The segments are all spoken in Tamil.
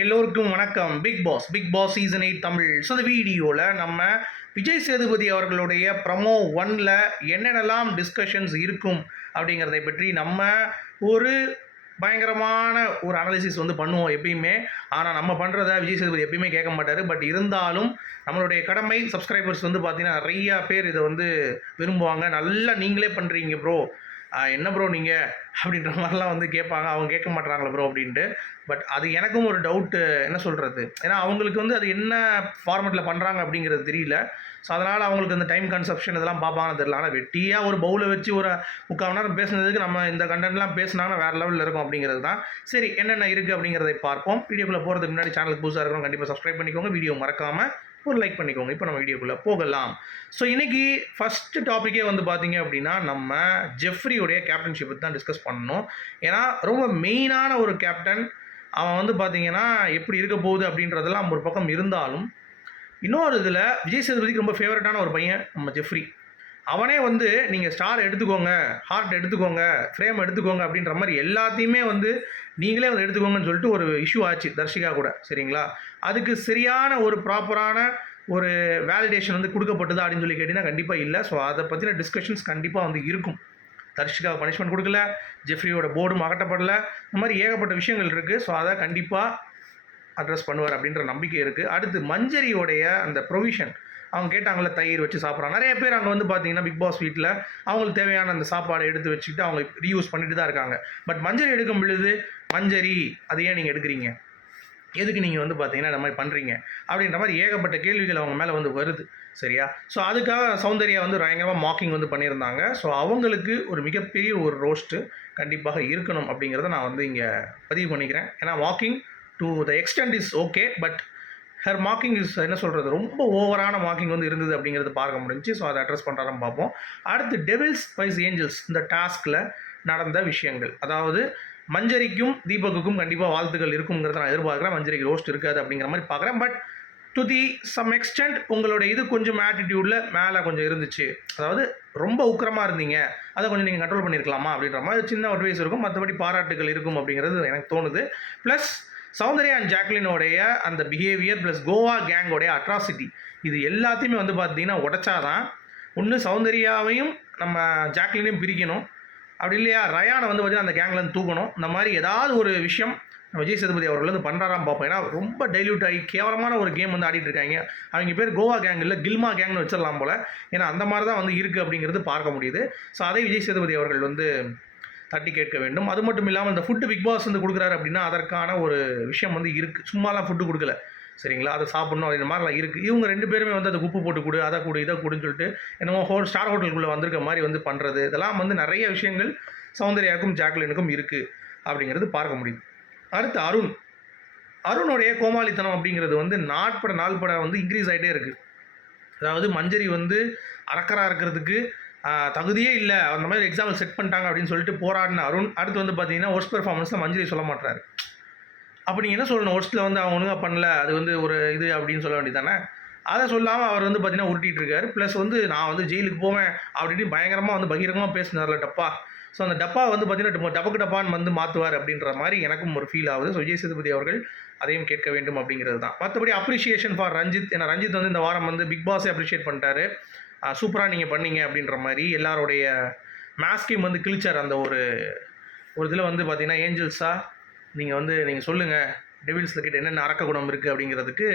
எல்லோருக்கும் வணக்கம். Bigg Boss season 8 Tamil. So இந்த வீடியோவில் நம்ம விஜய் சேதுபதி அவர்களுடைய ப்ரமோ 1ல் என்னென்னலாம் டிஸ்கஷன்ஸ் இருக்கும் அப்படிங்கிறதை பற்றி நம்ம ஒரு பயங்கரமான ஒரு அனாலிசிஸ் பண்ணுவோம் எப்பயுமே. ஆனால் நம்ம பண்ணுறத விஜய் சேதுபதி எப்பயுமே கேட்க மாட்டார். பட் இருந்தாலும் நம்மளுடைய கடமை, சப்ஸ்கிரைபர்ஸ் பார்த்தீங்கன்னா நிறையா பேர் இதை விரும்புவாங்க. நல்லா நீங்களே பண்ணுறீங்க ப்ரோ, என்ன ப்ரோ நீங்கள் அப்படின்ற மாதிரிலாம் கேட்பாங்க. அவங்க கேட்க மாட்டுறாங்களா ப்ரோ அப்படின்ட்டு. பட் அது எனக்கும் ஒரு டவுட்டு, என்ன சொல்கிறது, ஏன்னா அவங்களுக்கு அது என்ன ஃபார்மெட்டில் பண்ணுறாங்க அப்படிங்கிறது தெரியல. ஸோ அதனால் அவங்களுக்கு அந்த டைம் கன்சப்ஷன் இதெல்லாம் பார்ப்பாங்கன்னு தெரியல. ஆனால் வெட்டியாக ஒரு பவுலை வச்சு ஒரு 3/4 மணி நேரம் பேசுனதுக்கு நம்ம இந்த கண்டென்ட்லாம் பேசினாங்கன்னா வேறு லெவலில் இருக்கும் அப்படிங்கிறது தான். சரி, என்னென்ன இருக்குது அப்படிங்கிறதை பார்ப்போம். வீடியோக்குள்ளே போகிறதுக்கு முன்னாடி சேனலுக்கு புதுசாக இருக்கிறவங்க கண்டிப்பாக சப்ஸ்கிரைப் பண்ணிக்கோங்க. வீடியோ மறக்காமல் ஒரு லைக் பண்ணிக்கோங்க. இப்போ நம்ம வீடியோக்குள்ளே போகலாம். ஸோ இன்றைக்கி ஃபஸ்ட்டு டாப்பிக்கே பார்த்தீங்க அப்படின்னா நம்ம ஜெஃப்ரியோடைய கேப்டன்ஷிப் தான் டிஸ்கஸ் பண்ணணும். ஏன்னா ரொம்ப மெயினான ஒரு கேப்டன். அவன் பார்த்தீங்கன்னா எப்படி இருக்க போகுது அப்படின்றதெல்லாம் ஒரு பக்கம் இருந்தாலும், இன்னொரு இதில் விஜய் சேதுபதிக்கு ரொம்ப ஃபேவரட்டான ஒரு பையன் நம்ம ஜெஃப்ரி. அவனே நீங்கள் ஸ்டார் எடுத்துக்கோங்க, ஹார்ட் எடுத்துக்கோங்க, ஃப்ரேம் எடுத்துக்கோங்க அப்படின்ற மாதிரி எல்லாத்தையுமே நீங்களே எடுத்துக்கோங்கன்னு சொல்லிட்டு ஒரு இஷ்யூ ஆச்சு தர்ஷிகா கூட. சரிங்களா? அதுக்கு சரியான ஒரு ப்ராப்பரான ஒரு வேலிடேஷன் கொடுக்கப்பட்டதா அப்படின்னு சொல்லி கேட்டிங்கன்னா கண்டிப்பாக இல்லை. ஸோ அதை பற்றின டிஸ்கஷன்ஸ் கண்டிப்பாக இருக்கும். தர்ஷிகா பனிஷ்மெண்ட் கொடுக்கல, ஜெஃப்ரியோட போர்டும் அகட்டப்படலை, இந்த மாதிரி ஏகப்பட்ட விஷயங்கள் இருக்குது. ஸோ அதை கண்டிப்பாக அட்ரஸ் பண்ணுவார் அப்படின்ற நம்பிக்கை இருக்குது. அடுத்து மஞ்சரியோடைய அந்த ப்ரொவிஷன், அவங்க கேட்டாங்களே தயிர் வச்சு சாப்பிட்றாங்க. நிறைய பேர் அங்கே பார்த்தீங்கன்னா பிக் பாஸ் வீட்டில் அவங்களுக்கு தேவையான அந்த சாப்பாடை எடுத்து வச்சுக்கிட்டு அவங்க ரீயூஸ் பண்ணிட்டு தான் இருக்காங்க. பட் மஞ்சரி எடுக்கும் பொழுது, மஞ்சரி அதை ஏன் நீங்கள் எடுக்கிறீங்க, எதுக்கு நீங்கள் பார்த்தீங்கன்னா இந்த மாதிரி பண்ணுறீங்க அப்படின்ற மாதிரி ஏகப்பட்ட கேள்விகள் அவங்க மேலே வருது. சரியா? ஸோ அதுக்காக சௌந்தர்யா பயங்கரமாக மாக்கிங் பண்ணியிருந்தாங்க. ஸோ அவங்களுக்கு ஒரு மிகப்பெரிய ஒரு ரோஸ்ட்டு கண்டிப்பாக இருக்கணும் அப்படிங்கிறத நான் இங்கே பதிவு பண்ணிக்கிறேன். ஏன்னா mocking to the extent is okay, but her mocking is, என்ன சொல்கிறது, ரொம்ப ஓவரான மாக்கிங் இருந்தது அப்படிங்கிறது பார்க்க முடிஞ்சு. ஸோ அதை அட்ரஸ் பண்ணுறாருன்னு பார்ப்போம். அடுத்து டெவில்ஸ் வைஸ் ஏஞ்சல்ஸ் இந்த டாஸ்கில் நடந்த விஷயங்கள், அதாவது மஞ்சரிக்கும் தீபக்குக்கும் கண்டிப்பாக வாழ்த்துக்கள் இருக்குங்கிறத நான் எதிர்பார்க்குறேன். மஞ்சரிக்கு ரோஸ்ட் இருக்காது அப்படிங்கிற மாதிரி பார்க்குறேன். But to the some extent உங்களுடைய இது கொஞ்சம் ஆட்டிடியூடில் மேலே கொஞ்சம் இருந்துச்சு. அதாவது ரொம்ப உக்கிரமாக இருந்தீங்க, அதை கொஞ்சம் நீங்கள் கண்ட்ரோல் பண்ணியிருக்கலாமா அப்படின்ற மாதிரி சின்ன அட்வைஸ் இருக்கும். மற்றபடி பாராட்டுகள் இருக்கும் அப்படிங்கிறது எனக்கு தோணுது. ப்ளஸ் சௌந்தர்யா அண்ட் ஜாக்லினோடைய அந்த பிஹேவியர் ப்ளஸ் கோவா கேங்கோடைய அட்ராசிட்டி, இது எல்லாத்தையுமே பார்த்தீங்கன்னா உடைச்சாதான் ஒன்று சௌந்தர்யாவையும் நம்ம ஜாக்லினையும் பிரிக்கணும். அப்படி இல்லையா ரயானை பார்த்தீங்கன்னா அந்த கேங்லேருந்து தூக்கணும். இந்த மாதிரி ஏதாவது ஒரு விஷயம் விஜய் சேதுபதி அவர்கள் பண்ணுறாராம் பார்ப்போம். ஏன்னா ரொம்ப டைல்யூட் ஆகி கேவலமான ஒரு கேம் ஆடிட்டு இருக்காங்க. அவங்க பேர் கோவா கேங் இல்லை, கில்மா கேங்னு வச்சிடலாம் போல். ஏன்னா அந்த மாதிரி தான் இருக்குது அப்படிங்கிறது பார்க்க முடியுது. ஸோ அதை விஜய் சேதுபதி அவர்கள் தட்டி கேட்க வேண்டும். அது மட்டும் இல்லாமல் இந்த ஃபுட்டு பிக் பாஸ் கொடுக்குறாரு அப்படின்னா அதற்கான ஒரு விஷயம் இருக்குது. சும்மாலாம் ஃபுட்டு கொடுக்கல, சரிங்களா, அதை சாப்பிட்ணும் அப்படின்ற மாதிரிலாம் இருக்குது. இவங்க 2 பேருமே அதை உப்பு போட்டு கொடு, அதை கொடு, இதை கொடுன்னு சொல்லிட்டு என்னமோ ஸ்டார் ஹோட்டலுக்குள்ளே வந்திருக்க மாதிரி பண்ணுறது, இதெல்லாம் நிறைய விஷயங்கள் சௌந்தர்யாவுக்கும் ஜாக்லினுக்கும் இருக்குது அப்படிங்கிறது பார்க்க முடியுது. அடுத்து அருணுடைய கோமாளித்தனம் அப்படிங்கிறது நாள்பட இன்க்ரீஸ் ஆகிட்டே இருக்குது. அதாவது மஞ்சரி அரக்கராக இருக்கிறதுக்கு தகுதியே இல்லை, அந்த மாதிரி எக்ஸாம்பிள் செட் பண்ணிட்டாங்க அப்படின்னு சொல்லிட்டு போராடின அருண் அடுத்து பார்த்தீங்கன்னா ஒர்ஸ்ட் பெர்ஃபார்மன்ஸில் மஞ்சரி சொல்ல மாட்டாரு. அப்போ நீங்கள் என்ன சொல்லணும், ஒர்ஸ்ட்டில் அவங்க ஒழுங்காக பண்ணல, அது ஒரு இது அப்படின்னு சொல்ல வேண்டியதானே. அதை சொல்லாமல் அவர் பார்த்தீங்கன்னா உருட்டிகிட்டு இருக்காரு. ப்ளஸ் நான் ஜெயிலுக்கு போவேன் அப்படின்னு பயங்கரமாக பகிரங்கமாக பேசினார்ல டப்பா. ஸோ அந்த டப்பா பார்த்தீங்கன்னா டபக்கு டப்பான்னு மாற்றுவார் அப்படின்ற மாதிரி எனக்கும் ஒரு ஃபீல் ஆகுது. ஸோ விஜய் சேதுபதி அவர்கள் அதையும் கேட்க வேண்டும் அப்படிங்கிறது தான். மற்றபடி அப்ரிஷியேஷன் ஃபார் ரஞ்சித். ஏன்னா ரஞ்சித் இந்த வாரம் பிக் பாஸை அப்ரிஷியேட் பண்ணிட்டாரு. சூப்பராக நீங்கள் பண்ணீங்க அப்படின்ற மாதிரி எல்லாருடைய மேஸ்கையும் கிழிச்சார். அந்த ஒரு இதில் பார்த்தீங்கன்னா ஏஞ்சல்ஸாக நீங்கள் சொல்லுங்கள் டெவில்ஸில் கிட்ட என்னென்ன அரக்க குணம் இருக்குது அப்படிங்கிறதுக்கு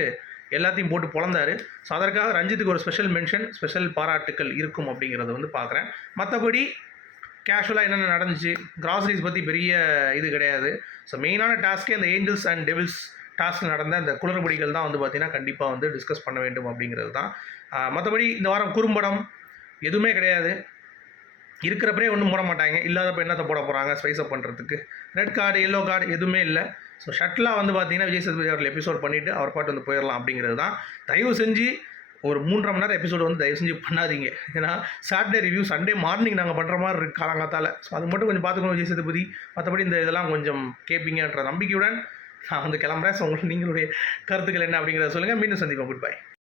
எல்லாத்தையும் போட்டு பொழந்தார். ஸோ அதற்காக ரஞ்சித்துக்கு ஒரு ஸ்பெஷல் மென்ஷன், ஸ்பெஷல் பாராட்டுக்கள் இருக்கும் அப்படிங்கிறத பார்க்குறேன். மற்றபடி கேஷுவலாக என்னென்ன நடந்துச்சு, கிராசரிஸ் பற்றி பெரிய இது கிடையாது. ஸோ மெயினான டாஸ்க்கே அந்த ஏஞ்சல்ஸ் அண்ட் டெவில்ஸ் டாஸ்க் நடந்த அந்த குளறுபடிகள் தான் பார்த்தீங்கன்னா கண்டிப்பாக டிஸ்கஸ் பண்ண வேண்டும் அப்படிங்கிறது தான். மற்றபடி இந்த வாரம் குறும்படம் எதுவுமே கிடையாது. இருக்கிறப்பே ஒன்றும் போட மாட்டாங்க, இல்லாதப்போ என்னத்தை போட போகிறாங்க ஸ்பைஸ் அப் பண்ணுறதுக்கு. ரெட் கார்டு, எல்லோ கார்டு எதுவுமே இல்லை. ஸோ ஷட்டிலாக பார்த்தீங்கன்னா விஜய் சேதுபதி அவர்கள் எபிசோட் பண்ணிவிட்டு அவர் பாட்டு போயிடலாம் அப்படிங்கிறது தான். தயவு செஞ்சு ஒரு 3.5 மணி நேரம் எபிசோடு தயவு செஞ்சு பண்ணாதீங்க. ஏன்னா சாட்டர்டே ரிவ்யூ சண்டே மார்னிங் நாங்கள் பண்ணுற மாதிரி இருக்குது காலங்காத்தால். ஸோ அது மட்டும் கொஞ்சம் பார்த்துக்கணும் விஜய் சேதுபதி. மற்றபடி இந்த இதெல்லாம் கொஞ்சம் கேட்பீங்கன்ற நம்பிக்கையுடன் நான் கிளம்புறேன். ஸோ உங்களுக்கு நீங்களுடைய கருத்துக்கள் என்ன அப்படிங்கிறத சொல்லுங்கள். மீண்டும் சந்திப்போம். Good bye.